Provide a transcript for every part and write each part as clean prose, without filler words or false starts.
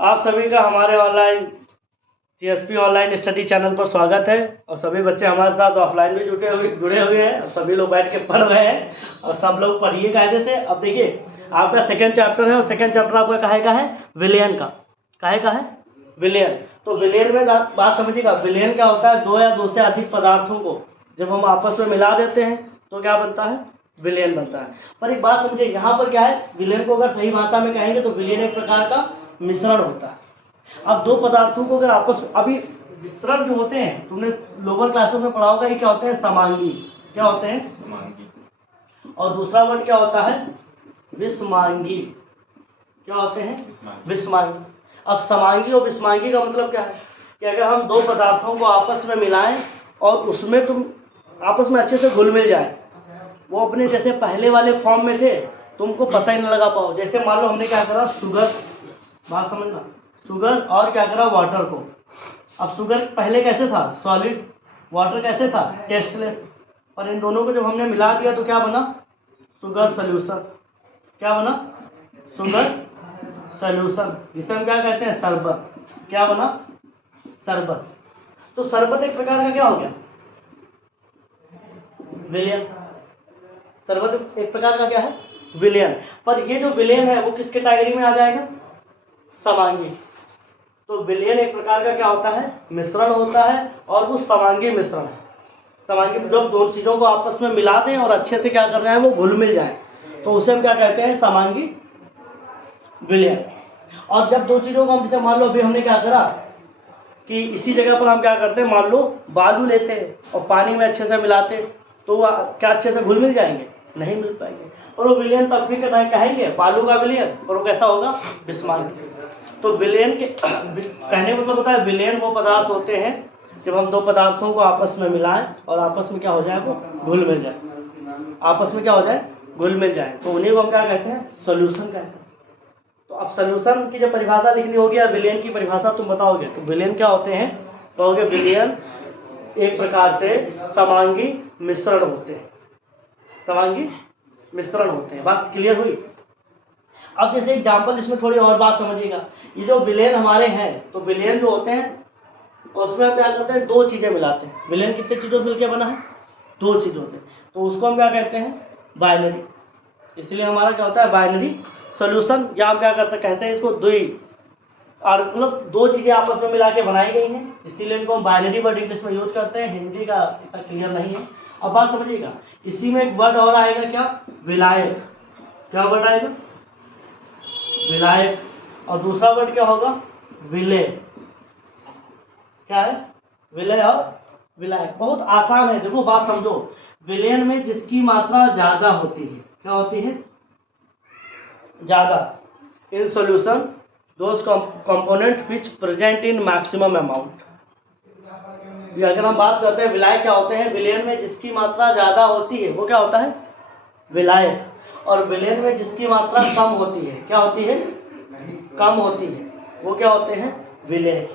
आप सभी का हमारे online GSP online study channel पर स्वागत है। और सभी बच्चे हमारे साथ ऑफलाइन भी जुड़े हुए हैं और सभी लोग बैठ के पढ़ रहे हैं और सब लोग पढ़िए कायदे से। अब देखिए आपका सेकंड चैप्टर है और सेकंड चैप्टर आपका काहे का है? विलयन का। काहे का है? विलयन। तो विलयन में बात समझिएगा, विलयन क्या होता है? दो या दो से अधिक पदार्थों को जब हम आपस में मिला देते हैं तो क्या बनता है? विलयन बनता है। पर एक बात समझिए, यहाँ पर क्या है, विलयन को अगर सही भाषा में कहेंगे तो विलयन एक प्रकार का मिश्रण होता है। अब दो पदार्थों को अगर आपस में, अभी मिश्रण जो होते हैं तुमने लोअर क्लासेस में पढ़ा होगा, ये क्या होते हैं? समांगी। क्या होते हैं? समांगी। और दूसरा वर्ड क्या होता है? विषमांगी। क्या होते हैं? विषमांगी। अब समांगी और विषमांगी का मतलब क्या है कि अगर हम दो पदार्थों को आपस में मिलाएं और उसमें तुम आपस में अच्छे से घुल मिल जाए, वो अपने जैसे पहले वाले फॉर्म में थे, तुमको पता ही नहीं लगा पाओ। जैसे मान लो हमने क्या करा, शुगर, बात समझना, शुगर और क्या करा, वाटर को। अब शुगर पहले कैसे था? सॉलिड। वाटर कैसे था? टेस्टलेस। और इन दोनों को जब हमने मिला दिया तो क्या बना? Sugar solution. क्या बना? शुगर सॉल्यूशन, जिसे हम क्या कहते हैं? शरबत। क्या बना? शरबत। तो शरबत एक प्रकार का क्या हो गया? विलयन। शरबत एक प्रकार का क्या है? विलयन। पर ये जो विलयन है वो किस कैटेगरी में आ जाएगा? समांगी। तो विलयन एक प्रकार का क्या होता है? मिश्रण होता है, और वो समांगी मिश्रण है। समांगी जब दो चीजों को आपस में मिला दें और अच्छे से क्या कर रहे हैं, वो घुल मिल जाए, तो उसे हम क्या कहते हैं? समांगी विलयन। और जब दो चीजों को हम, जैसे मान लो अभी हमने क्या करा कि इसी जगह पर हम क्या करते हैं, मान लो बालू लेते हैं और पानी में अच्छे से मिलाते, तो वो क्या अच्छे से घुल मिल जाएंगे? नहीं मिल पाएंगे। और वो विलयन तब भी कहेंगे बालू का विलयन, और वो कैसा होगा? विषमांगी। तो विलयन के कहने का मतलब होता है, विलयन वो पदार्थ होते हैं जब हम दो पदार्थों को आपस में मिलाएं और आपस में क्या हो जाए? वो घुल मिल जाए। आपस में क्या हो जाए? घुल मिल जाए, तो उन्हीं को हम क्या कहते हैं? सॉल्यूशन कहते हैं। तो अब सॉल्यूशन की जब परिभाषा लिखनी होगी या विलयन की परिभाषा तुम बताओगे, तो विलयन क्या होते हैं? कहोगे विलयन एक प्रकार से समांगी मिश्रण होते हैं। समांगी मिश्रण होते हैं। बात क्लियर हुई? अब जैसे एग्जांपल, इसमें थोड़ी और बात समझिएगा। ये जो विलयन हमारे हैं, तो विलयन जो होते हैं उसमें हम क्या करते हैं? दो चीजें मिलाते हैं। विलयन कितने चीजों से मिलकर बना है? दो चीजों से। तो उसको हम क्या कहते हैं? बाइनरी। इसलिए हमारा क्या होता है? Binary solution. या हम क्या करते कहते हैं इसको? द्वि, और मतलब दो चीजें आपस में मिला के बनाई गई हैं, इसीलिए इनको हम बाइनरी वर्ड इंग्लिश में यूज करते हैं। हिंदी का इतना क्लियर नहीं है। अब बात समझिएगा, इसी में एक वर्ड और आएगा, क्या? विलायक। क्या वर्ड आएगा? विलायक। और दूसरा वर्ड क्या होगा? विलय। क्या है? विलय और विलायक। बहुत आसान है, देखो बात समझो। विलयन में जिसकी मात्रा ज्यादा होती है, क्या होती है? ज्यादा। In solution those component which present in maximum amount. अगर हम बात करते हैं विलायक क्या होते हैं, विलयन में जिसकी मात्रा ज्यादा होती है वो क्या होता है? विलायक। और विलयन में जिसकी मात्रा कम होती है, क्या होती है? कम होती है, वो क्या होते हैं? विलय।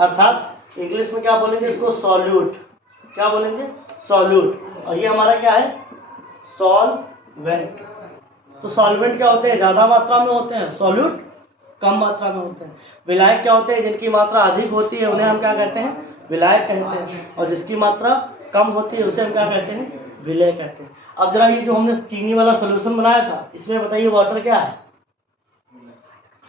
अर्थात इंग्लिश में क्या बोलेंगे इसको? सॉल्यूट। क्या बोलेंगे? सॉल्यूट। और ये हमारा क्या है? सॉल्वेंट। तो सॉल्वेंट क्या होते हैं? ज्यादा मात्रा में होते हैं। सॉल्यूट कम मात्रा में होते हैं। विलायक क्या होते हैं? जिनकी मात्रा अधिक होती है उन्हें हम क्या कहते हैं? विलायक कहते हैं। और जिसकी मात्रा कम होती है उसे हम क्या कहते हैं? विलय कहते हैं। अब जरा ये जो हमने चीनी वाला सॉल्यूशन बनाया था, इसमें बताइए वाटर क्या है?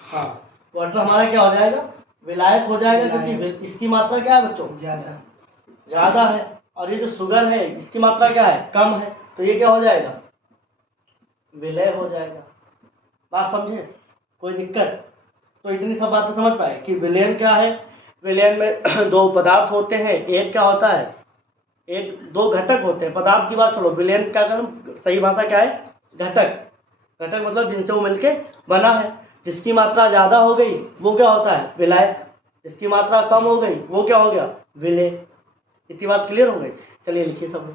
हाँ, वाटर हमारा क्या हो जाएगा? विलायक हो जाएगा, क्योंकि इसकी मात्रा क्या है बच्चों? ज्यादा है। और ये जो शुगर है इसकी मात्रा क्या है? कम है, तो ये क्या हो जाएगा? विलय हो जाएगा। बात समझे? कोई दिक्कत? तो इतनी सब बातें समझ पाए कि विलयन क्या है। विलयन में दो पदार्थ होते हैं। एक क्या होता है? एक दो घटक होते हैं। पदार्थ की बात छोड़ो, विलयन क्या करूं, सही भाषा क्या है? घटक। घटक मतलब जिनसे वो मिलके बना है। जिसकी मात्रा ज्यादा हो गई वो क्या होता है? विलायक। जिसकी मात्रा कम हो गई वो क्या हो गया? विलय। इतनी बात क्लियर हो गई? चलिए लिखिए सब।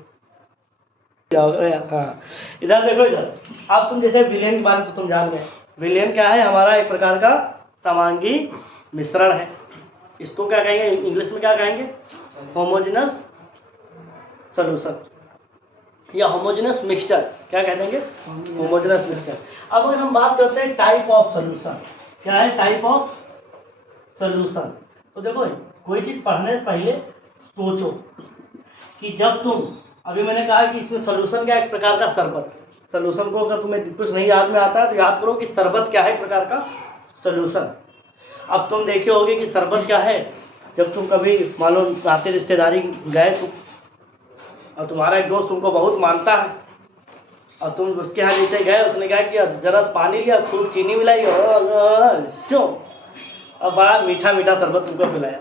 हाँ, इधर देखो, इधर अब तुम जैसे विलयन के बारे में तो तुम जान गए। विलयन क्या है? हमारा एक प्रकार का समांगी मिश्रण है। इसको क्या कहेंगे इंग्लिश में? क्या कहेंगे? होमोजेनस सॉल्यूशन या होमोजेनस मिक्सचर। क्या कह देंगे? Homogeneous mixture. अब अगर हम बात करते हैं टाइप ऑफ सॉल्यूशन, क्या है टाइप ऑफ सोल्यूशन। तो देखो कोई चीज पढ़ने से पहले सोचो कि जब तुम, अभी मैंने कहा कि इसमें सोल्यूशन क्या है, एक प्रकार का शरबत। सोल्यूशन को अगर तुम्हें कुछ नहीं याद में आता है तो याद करो कि शरबत क्या है, एक प्रकार का सोल्यूशन। अब तुम देखे होगे कि शरबत क्या है, जब तुम कभी मान लो नाते रिश्तेदारी गए तुम, और तुम्हारा एक दोस्त तुमको बहुत मानता है, और तुम उसके यहाँ जैसे गए, उसने क्या किया, जरा पानी लिया, खूब चीनी मिलाई और अब बड़ा मीठा मीठा शरबत तुमको पिलाया।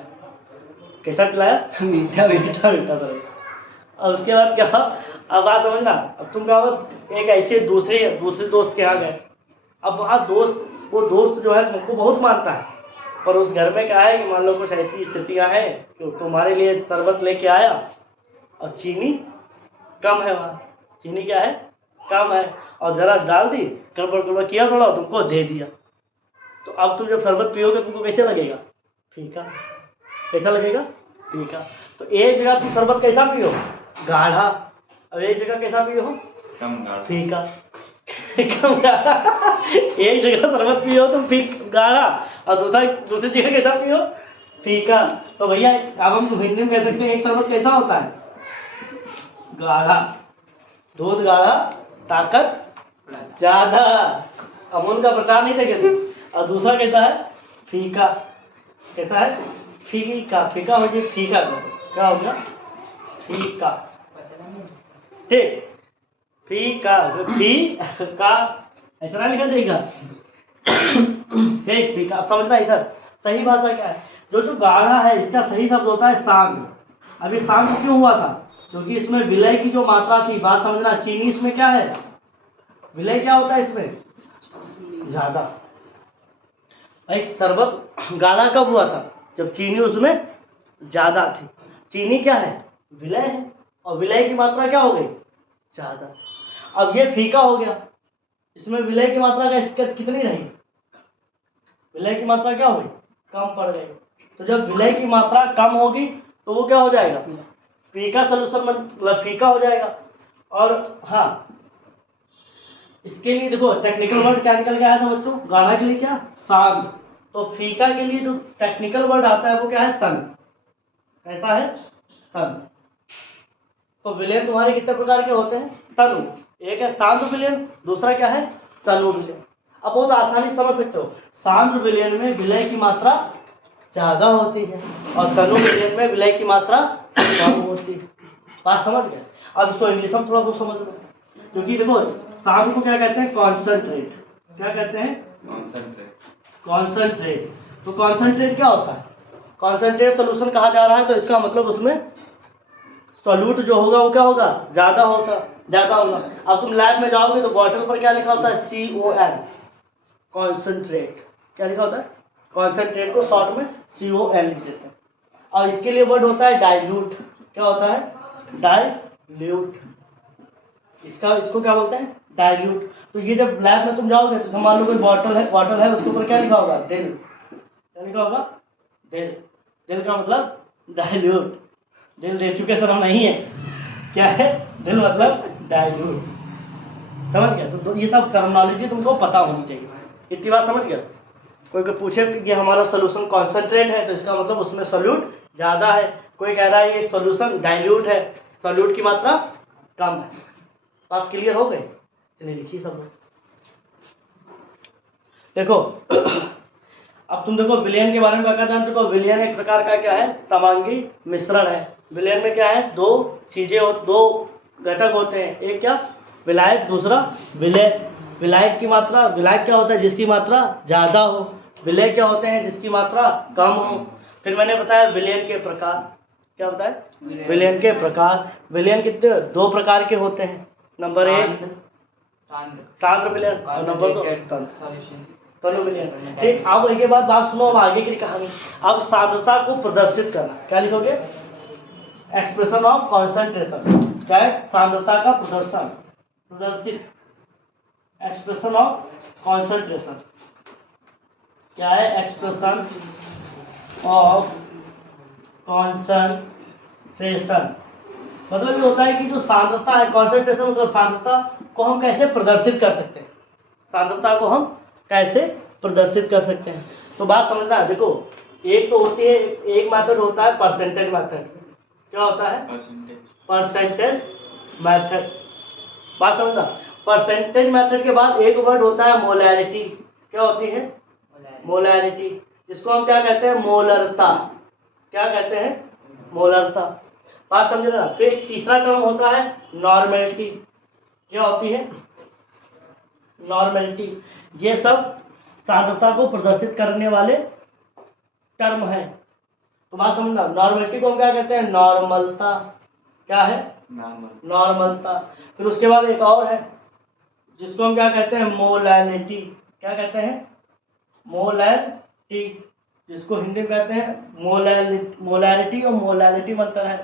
कैसा पिलाया? मीठा मीठा मीठा शरबत। और उसके बाद क्या, अब बात समझना, अब तुम क्या हो, एक ऐसे दूसरे दोस्त के यहाँ गए। अब वहाँ वो दोस्त जो है तुमको बहुत मानता है, पर उस घर में क्या है कि मान लो कुछ ऐसी स्थितियाँ हैं कि तुम्हारे लिए शरबत लेके आया और चीनी कम है, वहाँ चीनी क्या है, कम है, और जरा डाल दी, गड़बड़ किया थोड़ा, तुमको दे दिया। तो अब तुम जब शरबत पियोगे तुमको कैसे लगेगा? फीका। कैसा लगेगा? फीका। तो एक जगह तुम शरबत कैसा पियो? गाढ़ा। और एक जगह कैसा पियो हो? कम गाढ़ा। फीका। कम गाढ़ा। एक जगह शरबत पियो तुम गाढ़ा, और दूसरी जगह कैसा पियो? फीका। तो भैया अब हम हिंदी में कह सकते हैं एक शरबत कैसा होता है? गाढ़ा। दूध गाढ़ा, ताकत ज्यादा। अमूल का प्रचार नहीं थे कहते। और दूसरा कैसा है? फीका। कैसा है? फीका। फीका हो गया, फीका क्या हो गया? फीका। ठीक, फीका। फीका ऐसा ना लिखा जाएगा। ठीक, फीका। अब समझना इधर सही भाषा क्या है। जो गाढ़ा है इसका सही शब्द होता है सांद्र। अभी सांद्र क्यों हुआ था? क्योंकि इसमें विलय की जो मात्रा थी, बात समझना, चीनी इसमें क्या है, विलय क्या होता है इसमें? ज्यादा। एक शरबत गाढ़ा कब हुआ था? जब चीनी उसमें ज्यादा थी। चीनी क्या है? विलय है, और विलय की मात्रा क्या हो गई? ज्यादा। अब ये फीका हो गया, इसमें विलय की मात्रा का कितनी रही? विलय की मात्रा क्या हो गई? कम पड़ गई। तो जब विलय की मात्रा कम होगी तो वो क्या हो जाएगा? फीका सोल्यूशन मतलब फीका हो जाएगा। और हाँ, इसके लिए देखो टेक्निकल वर्ड क्या निकल के आया था बच्चों? गाढ़ा के लिए क्या? सांद्र। तो फीका के लिए जो टेक्निकल वर्ड आता है वो क्या है? तन। कैसा है? तन। तो विलयन तुम्हारे कितने प्रकार के होते हैं? तनु। एक है सांद्र विलयन, दूसरा क्या है? तनु विलयन। अब बहुत आसानी समझ सकते हो, सांद्र विलयन में विलय की मात्रा ज्यादा होती है, और तनु विलयन में विलय की मात्रा कम होती है। बात समझ गए? अब इसको इंग्लिश में थोड़ा बहुत समझ लो, क्योंकि देखो सांद्र को क्या कहते हैं? कॉन्सेंट्रेट। क्या कहते हैं? कॉन्सेंट्रेट। तो कॉन्सेंट्रेट क्या होता है? कॉन्सेंट्रेट सोल्यूशन कहा जा रहा है, तो इसका मतलब उसमें सॉल्यूट जो होगा वो क्या होगा? ज्यादा होगा। अब तुम लैब में जाओगे तो बॉटल पर क्या लिखा होता है? CON, concentrate. क्या लिखा होता है? कॉन्सेंट्रेट को शॉर्ट में CON लिख देते हैं। और इसके लिए वर्ड होता है डाइल्यूट। क्या होता है? डाइल्यूट। इसको क्या बोलते हैं? डाइल्यूट। तो ये जब लैब में तुम जाओगे तो मान लो कोई बॉटल है, उसके ऊपर क्या लिखा होगा? दिल। क्या लिखा होगा? दिल। दिल का मतलब डाइल्यूट। दिल दे चुके सर हम नहीं है, क्या है? दिल मतलब डाइल्यूट। समझ गया? तो ये सब टर्मिनोलॉजी तुमको पता होनी चाहिए। इतनी बात समझ गया? कोई पूछे कि हमारा सोल्यूशन कॉन्सेंट्रेट है तो इसका मतलब उसमें सोल्यूट ज्यादा है। कोई कह रहा है ये सोल्यूशन डाइल्यूट है, सोल्यूट की मात्रा कम है। बात क्लियर हो गई? चलिए लिखिए सब लोग। देखो अब तुम देखो विलयन के बारे में क्या जानते हो? विलयन एक प्रकार का क्या है? समांगी मिश्रण है। विलयन में क्या है? दो चीजें दो घटक होते हैं। एक क्या? विलायक, दूसरा विलय। विलायक की मात्रा, विलायक क्या होता है? जिसकी मात्रा ज्यादा हो। विलय क्या होते हैं? जिसकी मात्रा कम हो। फिर मैंने बताया विलयन के प्रकार। क्या बताया? विलयन के प्रकार। विलयन कितने? दो प्रकार के होते हैं। नंबर एक सांद्र विलयन, और नंबर दो तनु विलयन। ठीक, अब इसके बाद बात सुनो, अब आगे की कहानी। अब सांद्रता को प्रदर्शित करना, क्या लिखोगे? Expression of concentration. क्या है? सांद्रता का प्रदर्शन, प्रदर्शित। एक्सप्रेशन ऑफ कॉन्सेंट्रेशन क्या है? एक्सप्रेशन ऑफ कॉन्सेंट्रेशन मतलब ये होता है कि जो सांद्रता है, कॉन्सेंट्रेशन मतलब सांद्रता को हम कैसे प्रदर्शित कर सकते हैं। सांद्रता को हम कैसे प्रदर्शित कर सकते हैं। तो बात समझना, देखो एक तो होती है, एक मेथड होता है परसेंटेज मेथड। क्या होता है? Percentage method. बात समझना। परसेंटेज मेथड के बाद एक वर्ड होता है मोलैरिटी। क्या होती है? मोलैरिटी, जिसको हम क्या कहते हैं? मोलरता। क्या कहते हैं? मोलरता। बात समझे ना। फिर तीसरा टर्म होता है नॉर्मेलिटी। क्या होती है? नॉर्मेलिटी। ये सब साधुता को प्रदर्शित करने वाले टर्म है। तो बात समझना, नॉर्मेलिटी को हम क्या कहते हैं? नॉर्मलता। क्या है? नॉर्मलता। फिर उसके बाद एक और है जिसको हम क्या कहते हैं? मोलैलिटी। क्या कहते हैं? मोलैलिटी, जिसको हिंदी में कहते हैं मोलैलिटी और मोलैलिटी में अंतर है।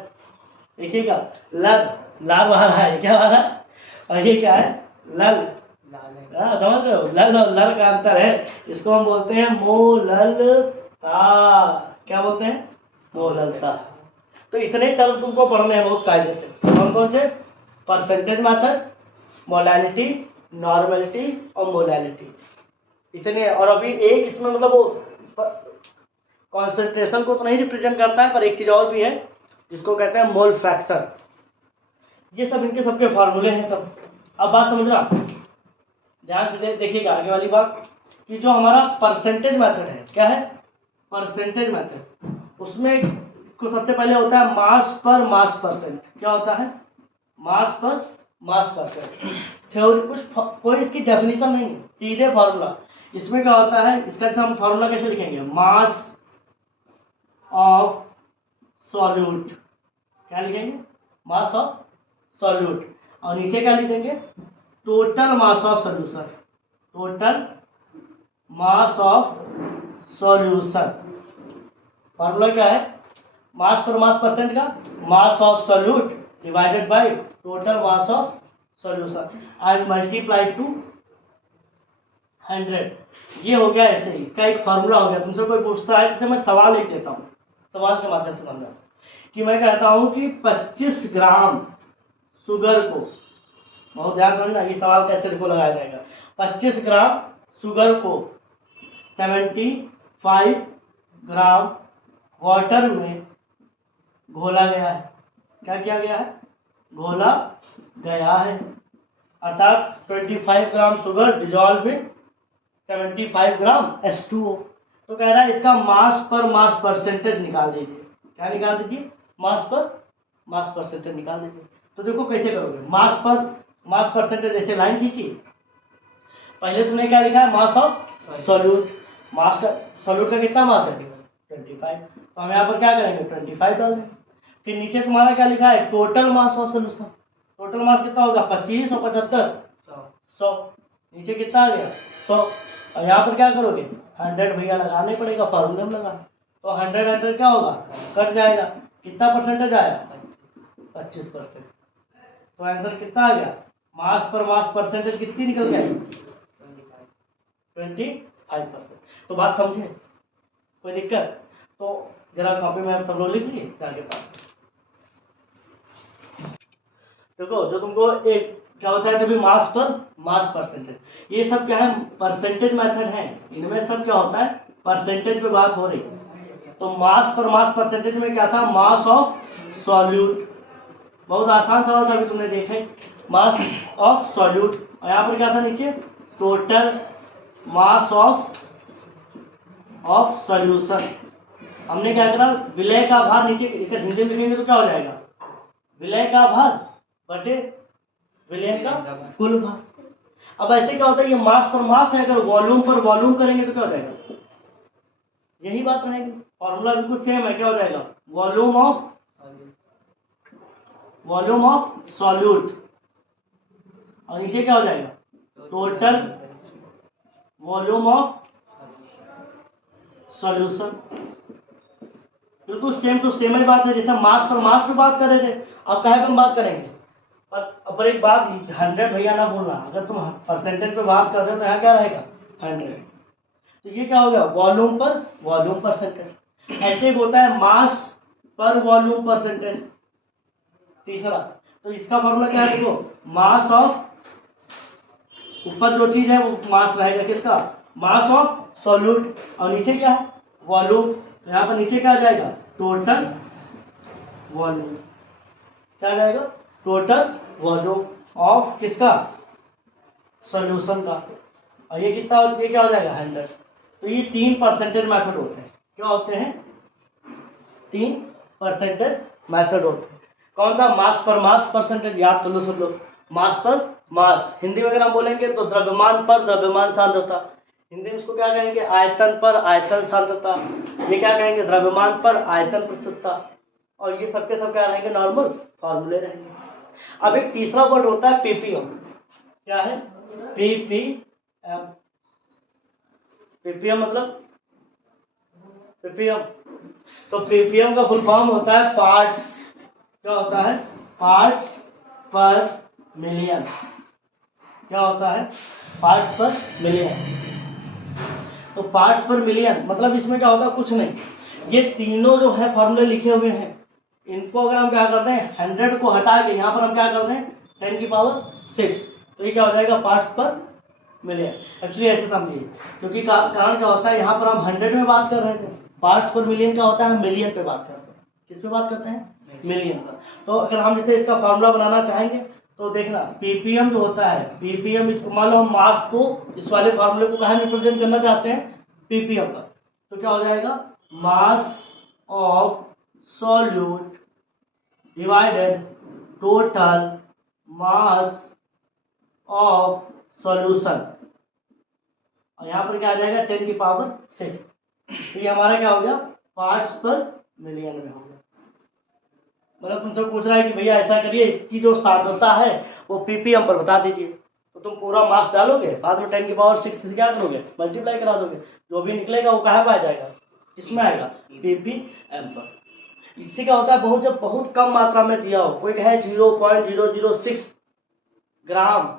देखिएगा, लल लाल आ रहा है, क्या आ रहा है? और ये क्या है? लल। समझ रहे हो? लल और लल का अंतर है। इसको हम बोलते हैं मोललता। क्या बोलते हैं? मोललता। तो इतने टर्म तुमको पढ़ने हैं बहुत कायदे से। कौन कौन से? परसेंटेज मेथड, मोलैलिटी, नॉर्मेलिटी और मोलैलिटी, इतने। और अभी एक इसमें मतलब वो कॉन्सेंट्रेशन को तो नहीं रिप्रेजेंट करता है, पर एक चीज और भी है जिसको कहते हैं मोल फ्रैक्शन। ये सब इनके सबके फॉर्मूले हैं सब। अब बात समझना, ध्यान से देखिएगा आगे वाली बात कि जो हमारा परसेंटेज मेथड है, क्या है? परसेंटेज मेथड, उसमें इसको सबसे पहले होता है मास पर मास परसेंट। क्या होता है? मास पर मास परसेंट। थ्योरी कुछ कोई इसकी डेफिनेशन नहीं है, सीधे फॉर्मूला। इसमें क्या होता है? इसका हम फॉर्मूला कैसे लिखेंगे? Mass of solute. क्या लिखेंगे? Mass of solute. और नीचे क्या लिखेंगे? Total mass of solution. Total mass of solution. Formula क्या है? मास पर मास परसेंट का mass of solute divided by total mass of solution and multiply two 100। ये हो गया ऐसे ही, इसका एक फार्मूला हो गया। तुमसे कोई पूछता है, जैसे मैं सवाल लिख देता हूँ, सवाल के माध्यम से समझा कि मैं कहता हूँ कि 25 ग्राम शुगर को, बहुत ध्यान समझना ये सवाल कैसे लिखो लगाया जाएगा। 25 ग्राम शुगर को 75 ग्राम वाटर में घोला गया है। क्या किया गया है? घोला गया है। अर्थात 25 ग्राम शुगर डिजॉल्व में 75 ग्राम H2O। तो कह रहा है इसका मास पर मास परसेंटेज निकाल दीजिए। क्या निकाल दीजिए? मास पर मास परसेंटेज निकाल दीजिए। तो देखो कैसे करोगे? मास पर मास परसेंटेज, ऐसे लाइन खींची। पहले तुमने क्या लिखा है? Mass of solute. मास का सॉल्यूट का कितना मास है? 25। तो हम यहाँ पर क्या करेंगे? 25 डाल देंगे। फिर नीचे तुम्हारा क्या लिखा है? Total mass of solution. Total mass कितना होगा? 25 और 75 100। नीचे कितना आ गया? 100। और यहाँ पर क्या करोगे? 100 भैया लगाने पड़ेगा, फॉर्मूले में लगा। तो 100 क्या होगा? कट जाएगा। कितना परसेंटेज आया? 25%। तो आंसर कितना आ गया? मास पर मास परसेंटेज कितनी निकल के आई? 25%। तो बात समझे? कोई दिक्कत? तो जरा कॉपी में आप सब लोग लिख लिए जाके पास। देखो, जो तुमको एक क्या होता है कभी मास पर मास परसेंटेज, ये सब क्या है? परसेंटेज मेथड है। इनमें सब क्या होता है? परसेंटेज पे बात हो रही है। तो मास पर मास परसेंटेज में क्या था? Mass of solute. बहुत आसान सवाल था, अभी तुमने देखे। Mass of solute. और यहाँ पर क्या था नीचे? Total mass of solution. हमने क्या करा? विलय का भार नीचे हिंदी में लिखेंगे तो क्या हो जाएगा? विलय का भार बटे विलयन का कुल भार। अब ऐसे क्या होता है? ये मास पर मास है, अगर वॉल्यूम पर वॉल्यूम करेंगे तो क्या हो जाएगा? यही बात रहेगी। फॉर्मूला बिल्कुल सेम है। क्या हो जाएगा? Volume of solute. और नीचे क्या हो जाएगा? Total volume of solution. बिल्कुल सेम टू सेम ही बात है, जैसे मास पर मास पे बात कर रहे थे, अब काहे पे बात करेंगे? पर एक बात, 100 भैया ना बोलना। अगर तुम परसेंटेज पे बात कर रहे हो तो यहाँ क्या रहेगा? 100। तो ये क्या हो गया? वॉल्यूम पर वॉल्यूम परसेंटेज। ऐसे ही होता है मास पर वॉल्यूम परसेंटेज। तीसरा, तो इसका फॉर्मूला क्या है? देखो, मास ऑफ, ऊपर जो चीज है वो मास रहेगा किसका? Mass of solute. और नीचे क्या है? वॉल्यूम। तो यहाँ पर नीचे क्या आ जाएगा, टोटल वॉल्यूम। क्या आ जाएगा, टोटल वॉल्यूम ऑफ किसका, सॉल्यूशन का। और ये कितना, ये क्या हो जाएगा 100। तो ये 3 परसेंटेज मेथड होते हैं। क्या होते हैं, 3 परसेंटेज मेथड होते हैं। कौन सा, मास पर मास परसेंटेज, याद कर लो सब लोग, मास पर मास। हिंदी में अगर हम बोलेंगे तो द्रव्यमान पर द्रव्यमान सांद्रता, हिंदी में इसको क्या कहेंगे, आयतन पर आयतन सांद्रता। ये क्या कहेंगे, द्रव्यमान पर आयतन प्रस्तुतता। और ये सबके सब क्या रहेंगे, नॉर्मल फॉर्मूले रहेंगे। अब एक तीसरा वर्ड होता है पीपीएम। क्या है, पीपीएम। पीपीएम मतलब पीपीएम, तो पीपीएम का फुल फॉर्म होता है पार्ट्स। क्या होता है, पार्ट्स पर मिलियन। क्या होता है, पार्ट्स पर मिलियन। तो पार्ट्स पर मिलियन मतलब इसमें क्या होता है, कुछ नहीं, ये तीनों जो है फॉर्मूले लिखे हुए हैं, इनको अगर हम क्या करते हैं, 100 को हटा के यहाँ पर हम क्या करते हैं 10 की पावर 6, तो ये क्या हो जाएगा, पार्ट्स पर मिलियन। एक्चुअली ऐसे समझिए, क्योंकि कारण क्या होता है, यहाँ पर हम 100 में बात कर रहे थे, पार्ट्स पर मिलियन का होता है, हम मिलियन पे बात करते हैं। किस पे बात करते हैं, मिलियन पर। तो अगर हम जैसे इसका फार्मूला बनाना चाहेंगे तो देखना, पीपीएम जो होता है, पीपीएम मान लो हम मास को, इस वाले फार्मूले को कहाँ रिप्रेजेंट करना चाहते हैं, पीपीएम पर, तो क्या हो जाएगा, mass of solute divided total mass of solution. और यहाँ पर क्या आ जाएगा 10 की पावर 6। तो ये हमारा क्या हो गया, पार्ट्स पर मिलियन में हो गया। मतलब तुमसे पूछ रहा है कि भैया ऐसा करिए, इसकी जो सांद्रता है वो पीपीएम पर बता दीजिए, तो तुम पूरा मास डालोगे, बाद में 10 की पावर 6 से क्या करोगे, मल्टीप्लाई करा दोगे, जो भी निकलेगा वो कहाँ पर आ जाएगा, किसमें आएगा, पीपीएम पर। इससे क्या होता है, जब बहुत कम मात्रा में दिया हो, कोई कहे 0.006 ग्राम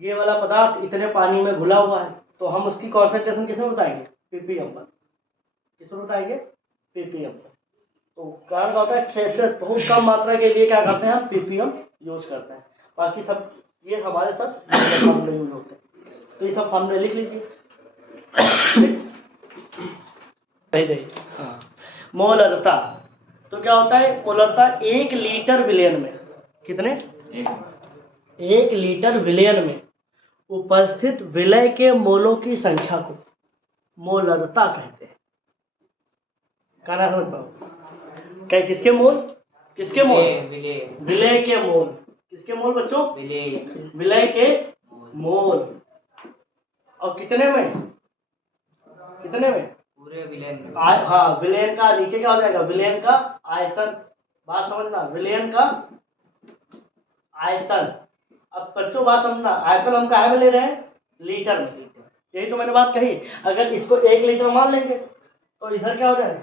ये वाला पदार्थ इतने पानी में घुला हुआ है, तो हम उसकी कॉन्सेंट्रेशन किसमें बताएंगे, पीपीएम पर। किसमें बताएंगे, पीपीएम पर। तो कारण क्या होता है, ट्रेसेस बहुत कम मात्रा के लिए क्या करते हैं, हम पीपीएम यूज करते हैं। बाकी सब ये हमारे सब फॉर्मूले यूज होते हैं। तो ये सब फॉर्मूले लिख लीजिए। हाँ, मोलरता, तो क्या होता है, मोलरता 1 लीटर विलयन में, कितने, 1 लीटर विलयन में उपस्थित विलय के मोलों की संख्या को मोलरता कहते हैं। क्या ना समझ पाओ, क्या, किसके मोल, किसके मोल, विलय के मोल, किसके मोल बच्चों, विलय के मोल। और कितने में, कितने में, पूरे विलयन में। हाँ, विलयन का नीचे क्या हो जाएगा, विलयन का आयतन। बात समझना, विलयन का आयतन। अब बच्चों बात समझना, आयतन हम कहाँ में ले रहे हैं, लीटर में। यही तो मैंने बात कही, अगर इसको 1 लीटर मान लेंगे तो इधर क्या हो जाएगा,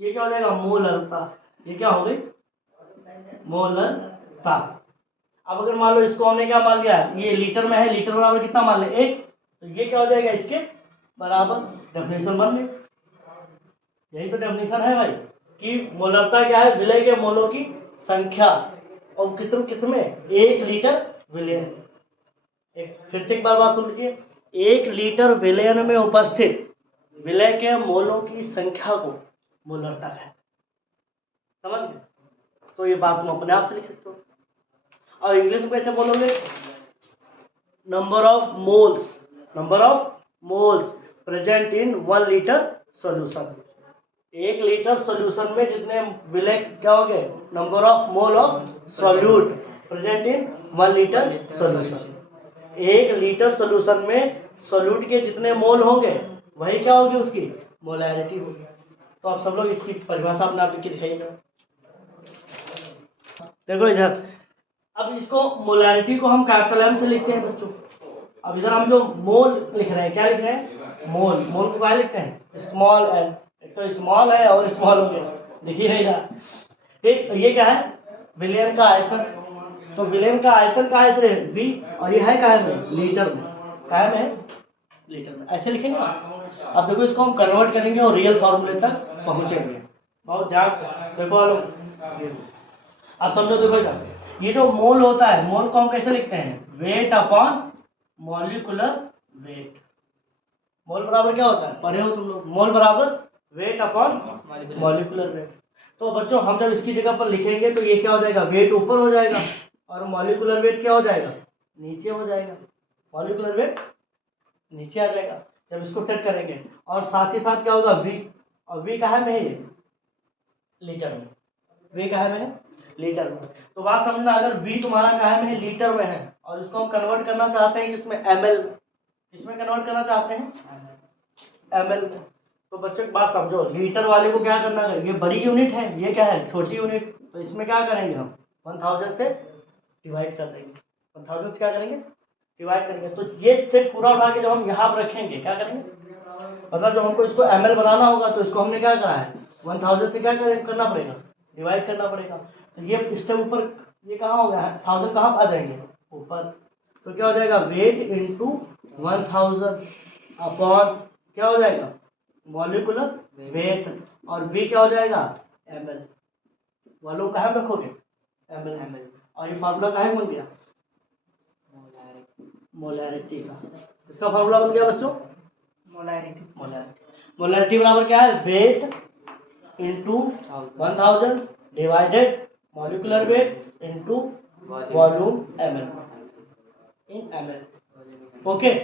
ये क्या हो जाएगा, मोलरता। ये क्या हो गई, मोलरता। अब अगर मान लो इसको हमने क्या मान लिया, ये लीटर में है, लीटर बराबर कितना मान ले, 1, तो ये क्या हो जाएगा, इसके बराबर। डेफिनेशन बन गई। यही तो डेफिनेशन है भाई, कि मोलरता क्या है, विलय के मोलों की संख्या। और कितने 1 लीटर विलयन। फिर से एक बार बात सुन लीजिए, 1 लीटर विलयन में उपस्थित विलय के मोलों की संख्या को मोलरता है। समझ गए, तो ये बात तुम अपने आप से लिख सकते हो। और इंग्लिश में कैसे बोलोगे, number of moles, number of moles present in 1 litre solution. 1 litre solution में जितने विलय क्या हो गए, number of mole of solute present in 1 litre solution. 1 litre solution में सॉल्यूट के जितने मोल होंगे वही क्या होगी, उसकी मोलैरिटी होगी। तो आप सब लोग इसकी परिभाषा अपने आप लिख के दिखाइएगा। देखो इधर, अब इसको मोलैरिटी को हम कैपिटल एम से लिखते हैं बच्चों। अब इधर हम जो मोल लिख रहे हैं, क्या लिख रहे हैं, मोल। मोल को क्या लिखते हैं, स्मॉल एल। एक तो स्मॉल है और स्मॉल हो गया, दिख ही नहीं रहा। ठीक, ये क्या है, विलयन का आयतन। तो विलयन का आयतन का है सिर्फ वी, और ये है क्या में, लीटर में। क्या में है, लीटर में। ऐसे लिखेंगे ना। अब देखो इसको हम कन्वर्ट करेंगे और रियल फॉर्मूले तक पहुंचेंगे। बहुत ध्यान से देखो वालों, अब समझो। देखो इधर ये जो मोल होता है, मोल को हम कैसे लिखते हैं, वेट अपॉन मॉलिक्यूलर वेट। मोल बराबर क्या होता है, पढ़े हो तुम लोग, मोल बराबर वेट अपॉन मॉलिक्यूलर वेट। तो बच्चों हम जब इसकी जगह पर लिखेंगे तो ये क्या हो जाएगा, वेट ऊपर हो जाएगा और मॉलिक्यूलर वेट क्या हो जाएगा, नीचे हो जाएगा। मॉलिक्यूलर वेट नीचे आ जाएगा जब इसको सेट करेंगे। और साथ ही साथ क्या होगा, वी, और वी कहाँ में है, ये लीटर में। वी कहाँ में है, लीटर में। तो बात समझना, अगर वी तुम्हारा कहाँ में है, लीटर में है, और इसको हम कन्वर्ट करना चाहते हैं किसमें, एमएल, किसमें कन्वर्ट करना चाहते हैं, एमएल। तो बच्चों की बात समझो, लीटर वाले को क्या करना है, ये बड़ी यूनिट है, ये क्या है, छोटी यूनिट। तो इसमें क्या करेंगे हम 1000 से डिवाइड कर देंगे, 1000 से क्या करेंगे, डिवाइड करेंगे। तो ये सेट पूरा उठा के जब हम यहाँ पर रखेंगे क्या करेंगे, मतलब जब हमको इसको एमएल बनाना होगा तो इसको हमने क्या करा है, 1000 से क्या करना पड़ेगा, डिवाइड करना पड़ेगा। तो ये इसके ऊपर ये कहाँ हो गया है, 1000 कहाँ आ जाएंगे, ऊपर। तो क्या हो जाएगा, वेट इंटू 1000 अपॉन क्या हो जाएगा, मॉलिक्यूलर वेट, और वी क्या हो जाएगा, एमएल। वॉल्यूम कहाँ रखोगे, एमएल। और ये फार्मूला कहाँ बन गया, मोलैरिटी का। इसका फार्मूला बन गया बच्चों, मोलैरिटी बराबर क्या है, weight into 1000 divided molecular weight into volume ml in ml. Okay,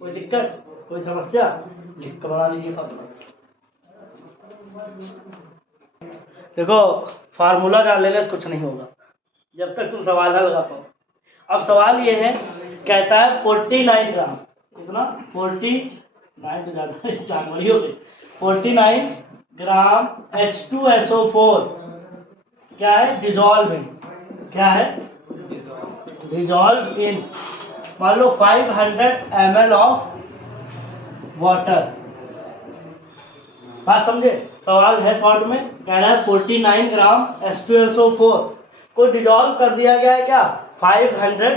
कोई दिक्कत, कोई समस्या, लिख कर बना लीजिए फार्मूला। देखो फार्मूला जान लेने से कुछ नहीं होगा जब तक तुम सवाल हल लगा पाओ। अब सवाल ये है, कहता है 49 ग्राम, कितना, 49 तो ज्यादा, 4 बड़ी हो गई, 49 ग्राम H2SO4 क्या है, डिजॉल्व इन, क्या है, डिजॉल्व इन, मान लो 500 ml ऑफ वाटर। बात समझे, सवाल है शॉर्ट में, कह रहा है 49 ग्राम H2SO4 को डिजॉल्व कर दिया गया है क्या, 500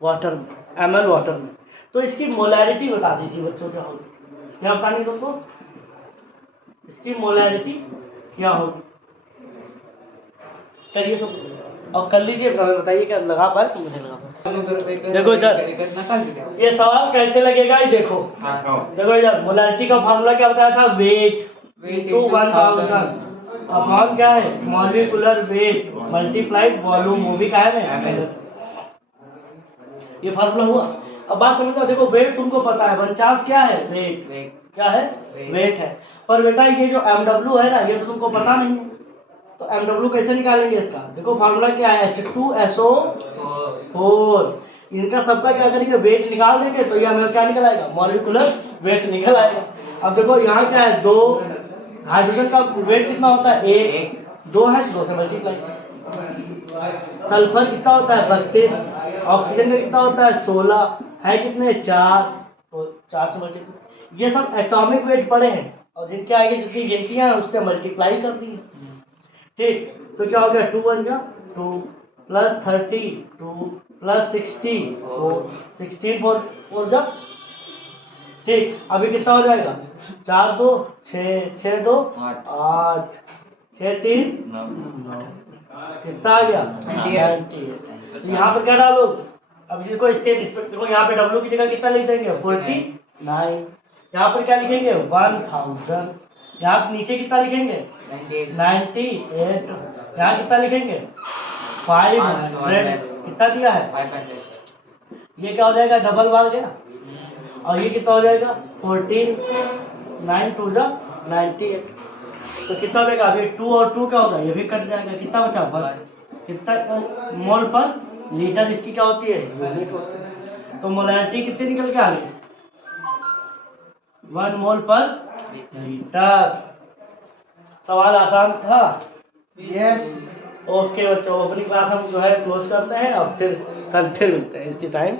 वाटर में, ml वाटर में। तो इसकी मोलैरिटी बता दीजिए बच्चों, क्या होगी, क्या बतानी तुमको, इसकी मोलैरिटी क्या होगी, करिए सब और कर लीजिए, हमें बताइए क्या लगा पाए तो मुझे लगा पाए। देखो इधर ये सवाल कैसे लगेगा, ये देखो, देखो इधर मोलैरिटी का फार्मूला क्या बताया था, वेट टू 1000 अपॉन क्या है, मॉलिक्यूलर वेट मल्टीप्लाइड वॉल्यूम, वो भी क्या है, ये फार्मूला हुआ। अब बात समझना, देखो वेट तुमको पता है, 49 क्या है, वेट, क्या है, वेट है। पर बेटा ये जो एमडब्ल्यू है ना, ये तो तुमको पता नहीं है, तो एमडब्ल्यू कैसे निकालेंगे इसका, देखो फार्मूला क्या है, H2SO4, इनका सबका क्या करेंगे, वेट निकाल देंगे तो ये हमें क्या निकल आएगा, मॉलिक्यूलर वेट निकल आएगा। अब देखो यहाँ क्या है, 2 हाइड्रोजन का वेट कितना होता है, 1, 2 है 2 से मल्टीप्लाई। सल्फर कितना होता है, 32, ऑक्सीजन का कितना होता है, 16, है कितने, 4, तो 4 से मल्टीप्लाई। ये सब एटॉमिक वेट पड़े हैं और जिनके आगे जितनी गिनतियां हैं उससे मल्टीप्लाई कर दी है, ठीक। तो क्या हो गया, 2 1 जा 2 प्लस 32 प्लस 60 4 16 4 जा, ठीक। अभी कितना हो जाएगा, 4 2 6 6 2 8 6 3 9, कितना आ गया, 98। तो यहाँ पर क्या डालो, अब इसको इसके रिस्पेक्ट, देखो यहाँ पे W की जगह कितना लिख देंगे, 49, यहाँ पर क्या लिखेंगे, 1000, यहाँ नीचे कितना लिखेंगे, 98, यहाँ कितना लिखेंगे, 500, कितना दिया है, 500। ये क्या हो जाएगा, डबल बार गया, और ये कितना हो जाएगा, 14 9 2 जा 98। तो कितना बचेगा, अभी 2 और 2 क्या होगा, ये भी कट जाएगा, कितना बचा, 1, कितना मोल पर लीटर, इसकी क्या होती है, यूनिट होती है। तो मोलैरिटी कितनी निकल के आ गई, 1 मोल पर लीटर। सवाल आसान था, यस। ओके बच्चों, अपनी क्लास हम जो है क्लोज करते हैं, अब फिर कल फिर मिलते हैं इसी टाइम।